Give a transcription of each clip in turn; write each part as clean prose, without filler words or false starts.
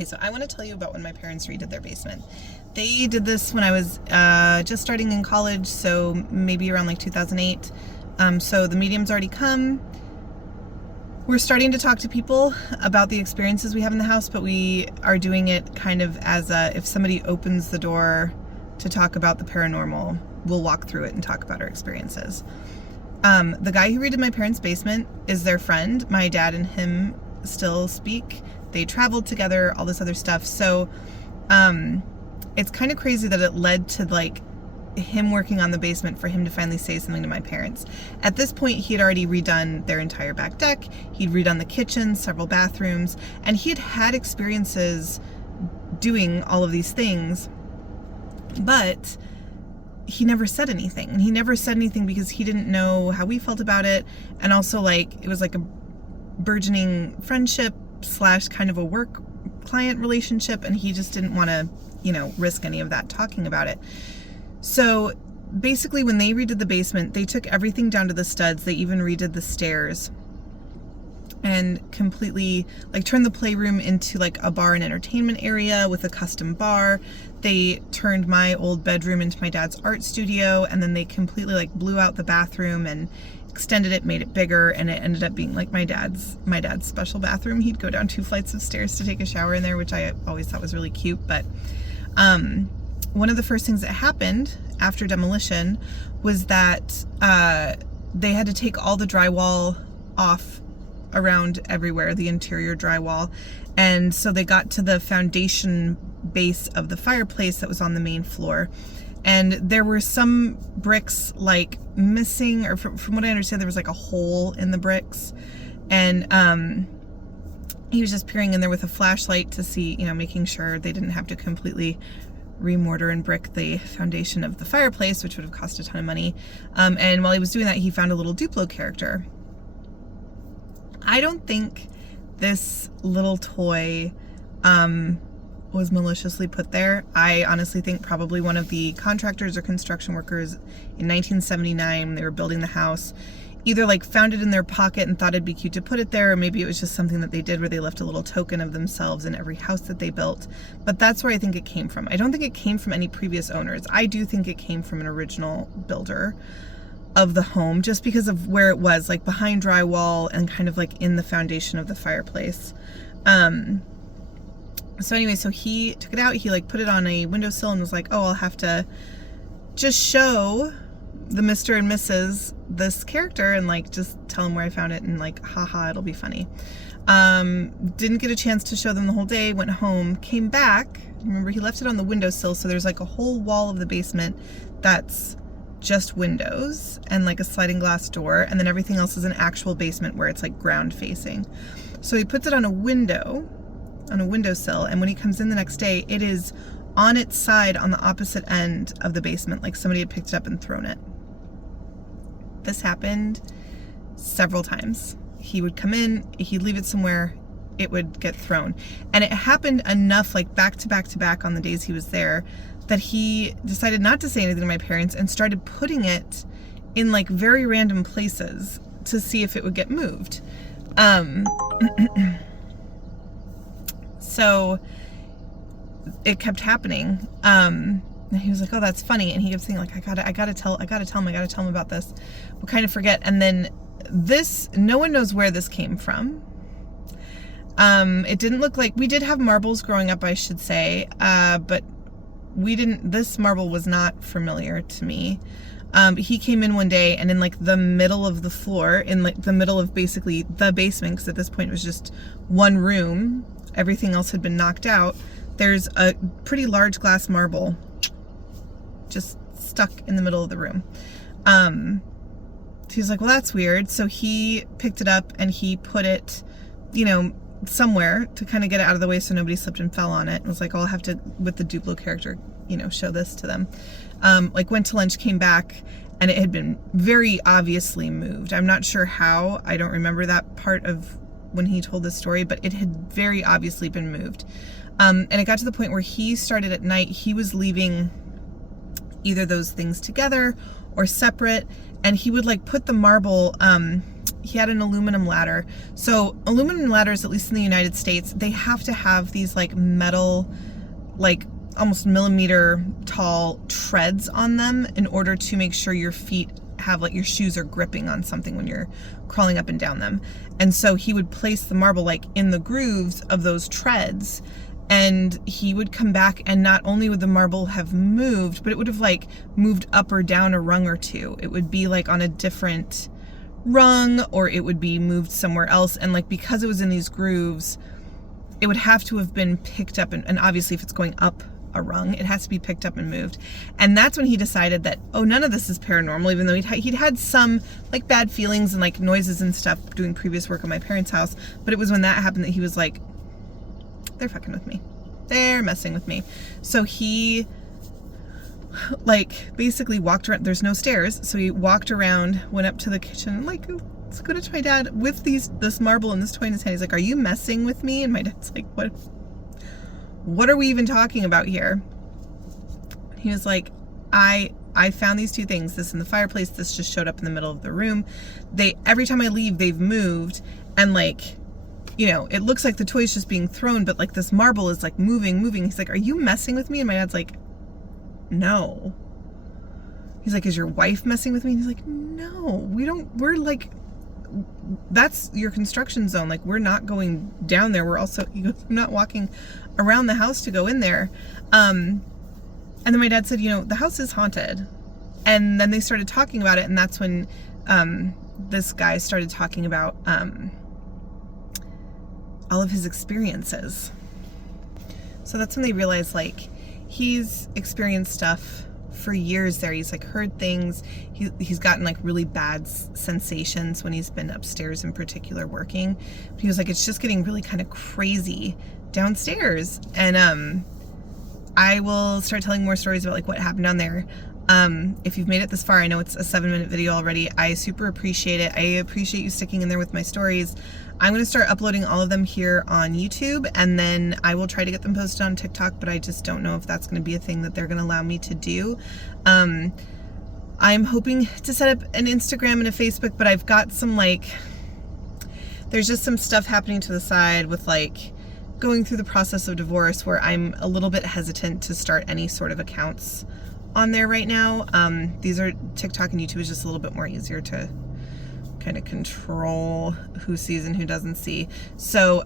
Okay, so I want to tell you about when my parents redid their basement. They did this when I was just starting in college, so maybe around like 2008. So the medium's already come. We're starting to talk to people about the experiences we have in the house, but we are doing it kind of as if somebody opens the door to talk about the paranormal, we'll walk through it and talk about our experiences. The guy who redid my parents' basement is their friend. My dad and him still speak. They traveled together, all this other stuff. So it's kind of crazy that it led to like him working on the basement for him to finally say something to my parents. At this point, he had already redone their entire back deck. He'd redone the kitchen, several bathrooms, and he had had experiences doing all of these things, but he never said anything. And he never said anything because he didn't know how we felt about it. And also, like, it was like a burgeoning friendship / kind of a work client relationship, and he just didn't want to, risk any of that talking about it. So basically, when they redid the basement, they took everything down to the studs. They even redid the stairs and completely like turned the playroom into like a bar and entertainment area with a custom bar. They turned my old bedroom into my dad's art studio, and then they completely like blew out the bathroom and extended it, made it bigger, and it ended up being like my dad's special bathroom. He'd go down 2 flights of stairs to take a shower in there, which I always thought was really cute. But one of the first things that happened after demolition was that they had to take all the drywall off around everywhere, the interior drywall. And so they got to the foundation base of the fireplace that was on the main floor. And there were some bricks like missing, or from what I understand, there was like a hole in the bricks. And he was just peering in there with a flashlight to see, making sure they didn't have to completely remortar and brick the foundation of the fireplace, which would have cost a ton of money. And while he was doing that, he found a little Duplo character. I don't think this little toy was maliciously put there. I honestly think probably one of the contractors or construction workers in 1979, when they were building the house, either like found it in their pocket and thought it'd be cute to put it there, or maybe it was just something that they did where they left a little token of themselves in every house that they built. But that's where I think it came from. I don't think it came from any previous owners. I do think it came from an original builder of the home, just because of where it was, like behind drywall and kind of like in the foundation of the fireplace. So anyway, so he took it out, he like put it on a windowsill and was like, oh, I'll have to just show the Mr. and Mrs. this character and like just tell them where I found it and like, haha, it'll be funny. Didn't get a chance to show them the whole day, went home, came back. Remember, he left it on the windowsill, so there's like a whole wall of the basement that's just windows and like a sliding glass door, and then everything else is an actual basement where it's like ground facing. So he puts it on a windowsill, and when he comes in the next day, it is on its side on the opposite end of the basement, like somebody had picked it up and thrown it. This happened several times. He would come in, he'd leave it somewhere, it would get thrown. And it happened enough, like back to back to back on the days he was there, that he decided not to say anything to my parents and started putting it in like very random places to see if it would get moved. So it kept happening. And he was like, oh, that's funny. And he kept saying like, I gotta tell him about this. We'll kind of forget. And then no one knows where this came from. It didn't look like, we did have marbles growing up, I should say. But this marble was not familiar to me. He came in one day, and in like the middle of the floor, in like the middle of basically the basement, because at this point it was just one room, everything else had been knocked out, there's a pretty large glass marble just stuck in the middle of the room. He was like, well, that's weird. So he picked it up and he put it, somewhere to kind of get it out of the way so nobody slipped and fell on it. And was like, oh, I'll have to, with the Duplo character, show this to them. Like went to lunch, came back, and it had been very obviously moved. I'm not sure how. I don't remember that part of when he told this story, but it had very obviously been moved. And it got to the point where he started at night, he was leaving either those things together or separate, and he would like put the marble he had an aluminum ladder. So aluminum ladders, at least in the United States, they have to have these like metal, like almost millimeter tall treads on them in order to make sure your feet have, like, your shoes are gripping on something when you're crawling up and down them. And so he would place the marble like in the grooves of those treads, and he would come back, and not only would the marble have moved, but it would have like moved up or down a rung or two. It would be like on a different rung, or it would be moved somewhere else. And like, because it was in these grooves, it would have to have been picked up, and obviously if it's going up a rung, it has to be picked up and moved. And that's when he decided that, oh, none of this is paranormal, even though he'd had some like bad feelings and like noises and stuff doing previous work on my parents' house. But it was when that happened that he was like, they're fucking with me. They're messing with me. So he like basically walked around. There's no stairs. So he walked around, went up to the kitchen, and like, let's go to my dad with this marble and this toy in his hand. He's like, are you messing with me? And my dad's like, what are we even talking about here? He was like, I found these two things, this in the fireplace, this just showed up in the middle of the room. Every time I leave, they've moved, and like, you know, it looks like the toy's just being thrown, but like this marble is like moving. He's like, are you messing with me? And my dad's like, no. He's like, is your wife messing with me? And he's like, no, we're like, that's your construction zone. Like, we're not going down there. We're also, he goes, I'm not walking around the house to go in there. And then my dad said, you know, the house is haunted. And then they started talking about it. And that's when this guy started talking about all of his experiences. So that's when they realized, like, he's experienced stuff for years there. He's like heard things. He's gotten like really bad sensations when he's been upstairs in particular working. He was like, it's just getting really kind of crazy downstairs. And I will start telling more stories about like what happened down there. If you've made it this far, I know it's a 7-minute video already. I super appreciate it. I appreciate you sticking in there with my stories. I'm going to start uploading all of them here on YouTube, and then I will try to get them posted on TikTok, but I just don't know if that's going to be a thing that they're going to allow me to do. I'm hoping to set up an Instagram and a Facebook, but I've got some like, there's just some stuff happening to the side with like going through the process of divorce where I'm a little bit hesitant to start any sort of accounts on there right now. These are, TikTok and YouTube is just a little bit more easier to kind of control who sees and who doesn't see. So,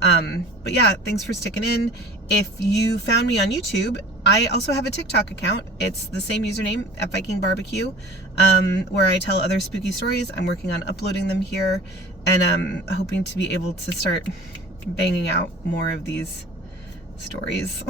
but yeah, thanks for sticking in. If you found me on YouTube, I also have a TikTok account. It's the same username, at Viking Barbecue, where I tell other spooky stories. I'm working on uploading them here, and I'm hoping to be able to start banging out more of these stories.